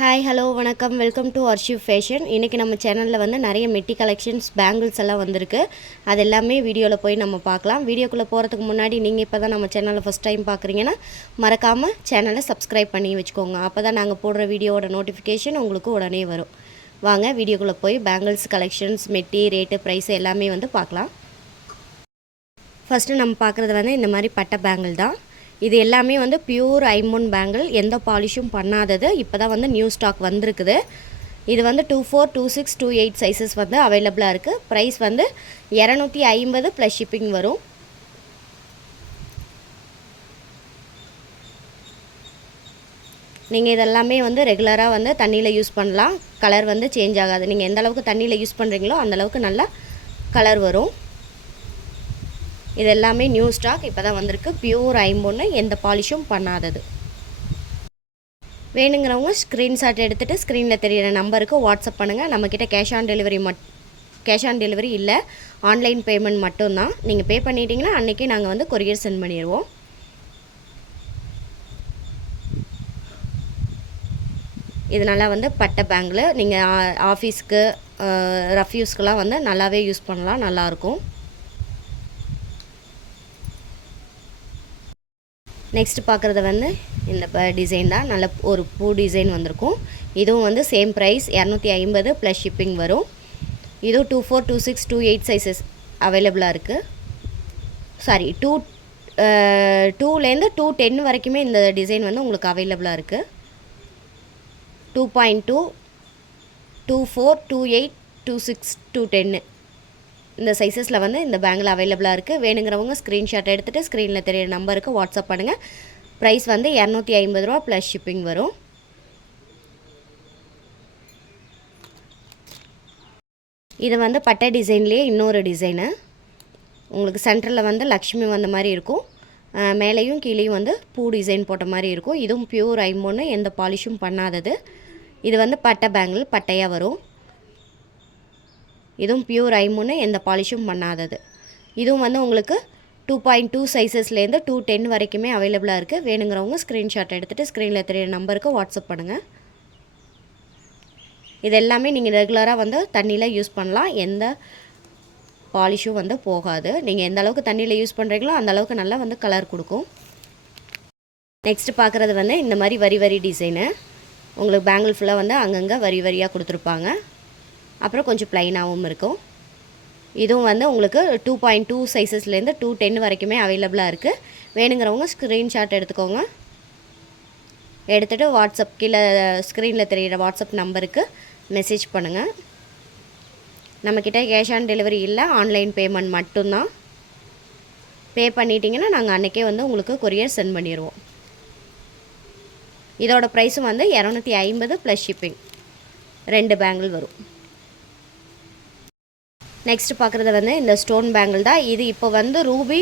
Hi hello வணக்கம் welcome to அர்ஷிவ் fashion. இன்றைக்கி நம்ம சேனலில் வந்து நிறைய மெட்டி கலெக்ஷன்ஸ் பேங்கிள்ஸ் எல்லாம் வந்திருக்கு. அது எல்லாமே வீடியோவில் போய் நம்ம பார்க்கலாம். வீடியோக்குள்ளே போகிறதுக்கு முன்னாடி நீங்கள் இப்போ தான் நம்ம சேனலை ஃபஸ்ட் டைம் பார்க்குறீங்கன்னா மறக்காமல் சேனலை சப்ஸ்கிரைப் பண்ணி வச்சுக்கோங்க. அப்போ தான் நாங்கள் போடுற வீடியோவோட நோட்டிஃபிகேஷன் உங்களுக்கு உடனே வரும். வாங்க வீடியோக்குள்ளே போய் பேங்கிள்ஸ் கலெக்ஷன்ஸ், மெட்டி, ரேட்டு, ப்ரைஸ் எல்லாமே வந்து பார்க்கலாம். ஃபஸ்ட்டு நம்ம பார்க்குறது வந்து இந்த மாதிரி பட்டை பேங்கிள் தான். இது எல்லாமே வந்து பியூர் ஐம்பொன் பேங்கிள், எந்த பாலிஷும் பண்ணாதது. இப்போ தான் வந்து நியூ ஸ்டாக் வந்திருக்குது. இது வந்து 24, 26, 28 சைஸஸ் வந்து அவைலபிளாக இருக்குது. ப்ரைஸ் வந்து 250 ப்ளஸ் ஷிப்பிங் வரும். நீங்கள் இதெல்லாமே வந்து ரெகுலராக வந்து தண்ணியில் யூஸ் பண்ணலாம். கலர் வந்து சேஞ்ச் ஆகாது. நீங்கள் எந்த அளவுக்கு தண்ணியில் யூஸ் பண்ணுறீங்களோ அந்தளவுக்கு நல்லா கலர் வரும். இது எல்லாமே நியூ ஸ்டாக், இப்போ தான் வந்திருக்கு. பியூர் ஐம்பொன்று, எந்த பாலிஷும் பண்ணாதது. வேணுங்கிறவங்க ஸ்க்ரீன்ஷாட் எடுத்துகிட்டு ஸ்க்ரீனில் தெரியிற நம்பருக்கு வாட்ஸ்அப் பண்ணுங்கள். நம்மக்கிட்ட கேஷ் ஆன் டெலிவரி இல்லை, ஆன்லைன் பேமெண்ட் மட்டும்தான். நீங்கள் பே பண்ணிட்டீங்கன்னா அன்றைக்கி நாங்கள் வந்து கொரியர் சென்ட் பண்ணிடுவோம். இதனால் வந்து பட்டை பேங்கில் நீங்கள் ஆஃபீஸ்க்கு, ரஃப் யூஸ்க்கெலாம் வந்து நல்லாவே யூஸ் பண்ணலாம், நல்லாயிருக்கும். நெக்ஸ்ட் பார்க்குறது வந்து இந்த டிசைன் தான். நல்ல ஒரு பூ டிசைன் வந்திருக்கும். இதுவும் வந்து சேம் ப்ரைஸ் 250 ப்ளஸ் ஷிப்பிங் வரும். இதுவும் 24, 26, 28 சைஸஸ் அவைலபிளாக இருக்குது. சாரி, 2லேருந்து 210 வரைக்குமே இந்த டிசைன் வந்து உங்களுக்கு அவைலபிளாக இருக்குது. 2.2, 24, 28, 26, 210 இந்த சைஸஸில் வந்து இந்த பேங்கிள் அவைலபிளாக இருக்குது. வேணுங்கிறவங்க ஸ்க்ரீன்ஷாட் எடுத்துகிட்டு ஸ்க்ரீனில் தெரியிற நம்பருக்கு வாட்ஸ்அப் பண்ணுங்கள். ப்ரைஸ் வந்து 250 ரூபா ப்ளஸ் ஷிப்பிங் வரும். இது வந்து பட்டை டிசைன்லேயே இன்னொரு டிசைனு. உங்களுக்கு சென்டரில் வந்து லக்ஷ்மி வந்த மாதிரி இருக்கும். மேலேயும் கீழேயும் வந்து பூ டிசைன் போட்ட மாதிரி இருக்கும். இதுவும் பியூர் ஐம்பொன்று, எந்த பாலிஷும் பண்ணாதது. இது வந்து பட்டை பேங்கிள், பட்டையாக வரும். இதுவும் பியூர் ஐம்பொன்று, எந்த பாலிஷும் பண்ணாதது. இதுவும் வந்து உங்களுக்கு 2.2 சைஸஸ்லேருந்து 210 வரைக்குமே அவைலபிளாக இருக்குது. வேணுங்கிறவங்க ஸ்க்ரீன்ஷாட் எடுத்துகிட்டு ஸ்க்ரீனில் தெரியிற நம்பருக்கு வாட்ஸ்அப் பண்ணுங்கள். இது எல்லாமே நீங்கள் ரெகுலராக வந்து தண்ணியில் யூஸ் பண்ணலாம், எந்த பாலிஷும் வந்து போகாது. நீங்கள் எந்த அளவுக்கு தண்ணியில் யூஸ் பண்ணுறீங்களோ அந்தளவுக்கு நல்லா வந்து கலர் கொடுக்கும். நெக்ஸ்ட்டு பார்க்குறது வந்து இந்த மாதிரி வரி டிசைனு. உங்களுக்கு பேங்கிள் ஃபுல்லாக வந்து அங்கங்கே வரியாக கொடுத்துருப்பாங்க. அப்புறம் கொஞ்சம் ப்ளைனாகவும் இருக்கும். இதுவும் வந்து உங்களுக்கு 2.2 சைஸஸ்லேருந்து 210 வரைக்குமே அவைலபிளாக இருக்குது. வேணுங்கிறவங்க ஸ்க்ரீன்ஷாட் எடுத்துக்கோங்க. எடுத்துகிட்டு வாட்ஸ்அப் கீழே ஸ்க்ரீனில் தெரிகிற வாட்ஸ்அப் நம்பருக்கு மெசேஜ் பண்ணுங்கள். நம்மக்கிட்ட கேஷ் ஆன் டெலிவரி இல்லை, ஆன்லைன் பேமெண்ட் மட்டும்தான். பே பண்ணிட்டீங்கன்னா நாங்கள் அன்றைக்கே வந்து உங்களுக்கு கொரியர் சென்ட் பண்ணிடுவோம். இதோட ப்ரைஸும் வந்து 250 ப்ளஸ் ஷிப்பிங். 2 பேங்கிள் வரும். நெக்ஸ்ட் பார்க்குறது வந்து இந்த ஸ்டோன் பேங்கிள் தான். இது இப்போ வந்து ரூபி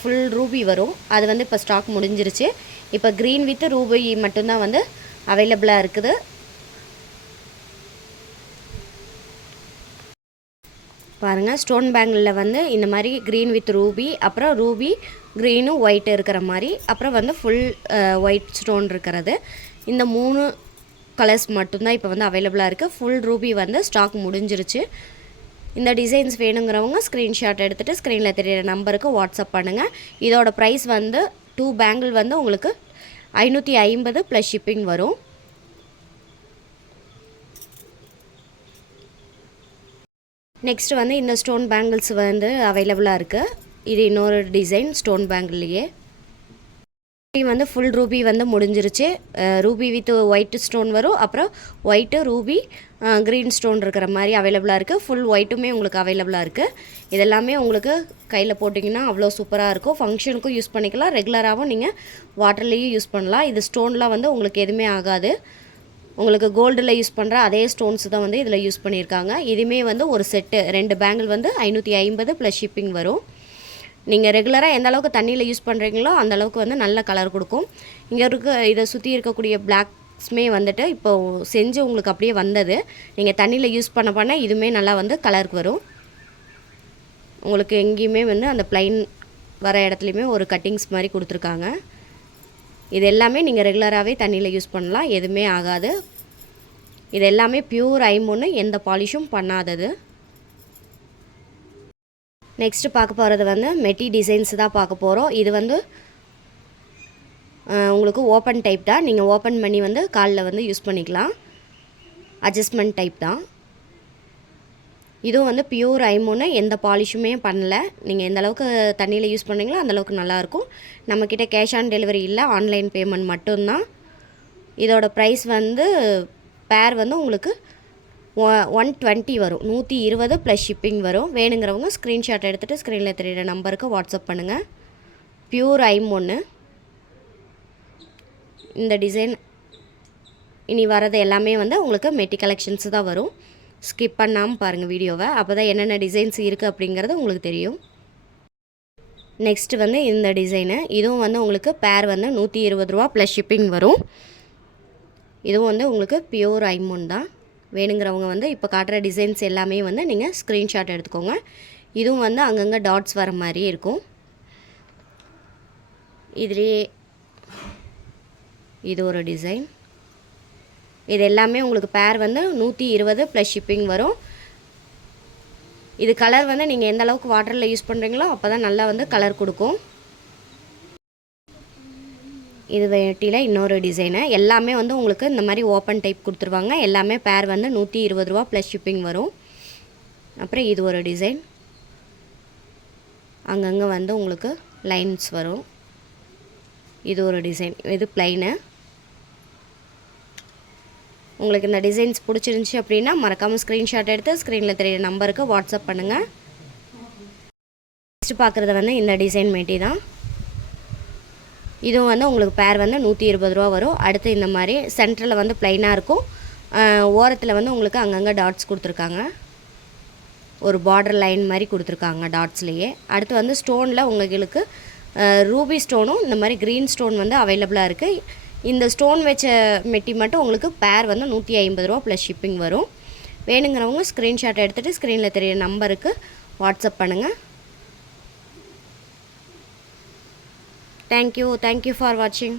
ஃபுல் ரூபி வரும். அது வந்து இப்போ ஸ்டாக் முடிஞ்சிருச்சு. இப்போ க்ரீன் வித் ரூபி மட்டும்தான் வந்து அவைலபிளாக இருக்குது. பாருங்கள், ஸ்டோன் பேங்கிளில் வந்து இந்த மாதிரி க்ரீன் வித் ரூபி, அப்புறம் ரூபி க்ரீனும் ஒயிட் இருக்கிற மாதிரி, அப்புறம் வந்து ஃபுல் ஒயிட் ஸ்டோன் இருக்கிறது. இந்த 3 கலர்ஸ் மட்டும்தான் இப்போ வந்து அவைலபிளாக இருக்குது. ஃபுல் ரூபி வந்து ஸ்டாக் முடிஞ்சிருச்சு. இந்த டிசைன்ஸ் வேணுங்கிறவங்க ஸ்க்ரீன்ஷாட் எடுத்துகிட்டு ஸ்க்ரீனில் தெரியிற நம்பருக்கு வாட்ஸ்அப் பண்ணுங்கள். இதோட ப்ரைஸ் வந்து 2 பேங்கிள் வந்து உங்களுக்கு 550 ப்ளஸ் ஷிப்பிங் வரும். நெக்ஸ்ட் வந்து இந்த ஸ்டோன் பேங்கிள்ஸ் வந்து அவைலபிளாக இருக்குது. இது இன்னொரு டிசைன் ஸ்டோன் பேங்கிள்லேயே. வந்து ஃபுல் ரூபி வந்து முடிஞ்சிருச்சு. ரூபி வித் ஒயிட் ஸ்டோன் வரும். அப்புறம் ஒயிட்டு, ரூபி, க்ரீன் ஸ்டோன் இருக்கிற மாதிரி அவைலபிளாக இருக்குது. ஃபுல் ஒயிட்டுமே உங்களுக்கு அவைலபிளாக இருக்குது. இதெல்லாமே உங்களுக்கு கையில் போட்டிங்கன்னா அவ்வளோ சூப்பராக இருக்கும். ஃபங்க்ஷனுக்கும் யூஸ் பண்ணிக்கலாம், ரெகுலராகவும் நீங்கள் வாட்டர்லேயும் யூஸ் பண்ணலாம். இது ஸ்டோன்லாம் வந்து உங்களுக்கு எதுவுமே ஆகாது. உங்களுக்கு கோல்டில் யூஸ் பண்ணுற அதே ஸ்டோன்ஸ் தான் வந்து இதில் யூஸ் பண்ணியிருக்காங்க. இதுவுமே வந்து ஒரு செட்டு 2 பேங்கிள் வந்து 550 ப்ளஸ் ஷிப்பிங் வரும். நீங்கள் ரெகுலராக எந்த அளவுக்கு தண்ணியில் யூஸ் பண்ணுறீங்களோ அந்தளவுக்கு வந்து நல்ல கலர் கொடுக்கும். இங்கே இதை சுற்றி இருக்கக்கூடிய பிளாக்ஸ்மே வந்துட்டு இப்போது செஞ்சு உங்களுக்கு அப்படியே வந்தது. நீங்கள் தண்ணியில் யூஸ் பண்ண இதுவுமே நல்லா வந்து கலருக்கு வரும். உங்களுக்கு எங்கேயுமே வந்து அந்த ப்ளைன் வர இடத்துலையுமே ஒரு கட்டிங்ஸ் மாதிரி கொடுத்துருக்காங்க. இது எல்லாமே நீங்கள் ரெகுலராகவே தண்ணியில் யூஸ் பண்ணலாம், எதுவுமே ஆகாது. இது எல்லாமே பியூர் ஐம்பொன்னு, எந்த பாலிஷும் பண்ணாதது. நெக்ஸ்ட்டு பார்க்க போகிறது வந்து மெட்டி டிசைன்ஸ் தான் பார்க்க போகிறோம். இது வந்து உங்களுக்கு ஓப்பன் டைப் தான், நீங்கள் ஓப்பன் பண்ணி வந்து காலில் வந்து யூஸ் பண்ணிக்கலாம். அட்ஜஸ்ட்மெண்ட் டைப் தான். இதுவும் வந்து பியூர் ஐம்பொன்னு, எந்த பாலிஷுமே பண்ணல. நீங்கள் எந்த அளவுக்கு தண்ணியில் யூஸ் பண்ணுறீங்களோ அந்தளவுக்கு நல்லாயிருக்கும். நம்மக்கிட்ட கேஷ் ஆன் டெலிவரி இல்லை, ஆன்லைன் பேமெண்ட் மட்டும்தான். இதோட ப்ரைஸ் வந்து பேர் வந்து உங்களுக்கு 120 வரும். 120 ப்ளஸ் ஷிப்பிங் வரும். வேணுங்கிறவங்க ஸ்க்ரீன்ஷாட் எடுத்துகிட்டு ஸ்க்ரீனில் தெரியுற நம்பருக்கு வாட்ஸ்அப் பண்ணுங்கள். பியூர் ஐம்பொன்னு. இந்த டிசைன் இனி வரது எல்லாமே வந்து உங்களுக்கு மெட்டி கலெக்ஷன்ஸ் தான் வரும். ஸ்கிப் பண்ணாமல் பாருங்கள் வீடியோவை, அப்போ தான் என்னென்ன டிசைன்ஸ் இருக்குது அப்படிங்கிறது உங்களுக்கு தெரியும். நெக்ஸ்ட்டு வந்து இந்த டிசைனு, இதுவும் வந்து உங்களுக்கு பேர் வந்து 120 ரூபா ப்ளஸ் ஷிப்பிங் வரும். இதுவும் வந்து உங்களுக்கு பியூர் ஐம்பொன் தான். வேணுங்கிறவங்க வந்து இப்போ காட்டுற டிசைன்ஸ் எல்லாமே வந்து நீங்கள் ஸ்க்ரீன்ஷாட் எடுத்துக்கோங்க. இதுவும் வந்து அங்கங்கே டாட்ஸ் வர மாதிரி இருக்கும். இதுலேயே இது ஒரு டிசைன். இது எல்லாமே உங்களுக்கு பேர் வந்து 120 ப்ளஸ் ஷிப்பிங் வரும். இது கலர் வந்து நீங்கள் எந்த அளவுக்கு வாட்டரில் யூஸ் பண்ணுறீங்களோ அப்போ தான் நல்லா வந்து கலர் கொடுக்கும். இது வெட்டியில் இன்னொரு டிசைனு. எல்லாமே வந்து உங்களுக்கு இந்த மாதிரி ஓப்பன் டைப் கொடுத்துருவாங்க. எல்லாமே பேர் வந்து 120 ரூபா ப்ளஸ் ஷிப்பிங் வரும். அப்புறம் இது ஒரு டிசைன். அங்கங்கே வந்து உங்களுக்கு லைன்ஸ் வரும். இது ஒரு டிசைன். இது ப்ளைனு. உங்களுக்கு இந்த டிசைன்ஸ் பிடிச்சிருந்துச்சி அப்படின்னா மறக்காமல் ஸ்க்ரீன்ஷாட் எடுத்து ஸ்க்ரீனில் தெரியுற நம்பருக்கு வாட்ஸ்அப் பண்ணுங்கள். நெக்ஸ்ட்டு பார்க்குறது வந்து இந்த டிசைன் மெட்டி தான். இதுவும் வந்து உங்களுக்கு பேர் வந்து 120 ரூபா வரும். அடுத்து இந்த மாதிரி சென்டரில் வந்து ப்ளைனாக இருக்கும். ஓரத்தில் வந்து உங்களுக்கு அங்கங்கே டாட்ஸ் கொடுத்துருக்காங்க. ஒரு பார்டர் லைன் மாதிரி கொடுத்துருக்காங்க டாட்ஸ்லேயே. அடுத்து வந்து ஸ்டோனில் உங்களுக்கு ரூபி ஸ்டோனும் இந்த மாதிரி க்ரீன் ஸ்டோன் வந்து அவைலபிளாக இருக்குது. இந்த ஸ்டோன் வச்ச மெட்டி மட்டும் உங்களுக்கு பேர் வந்து 150 ரூபா ப்ளஸ் ஷிப்பிங் வரும். வேணுங்கிறவங்க ஸ்க்ரீன்ஷாட் எடுத்துகிட்டு ஸ்க்ரீனில் தெரியுற நம்பருக்கு வாட்ஸ்அப் பண்ணுங்கள். Thank you for watching.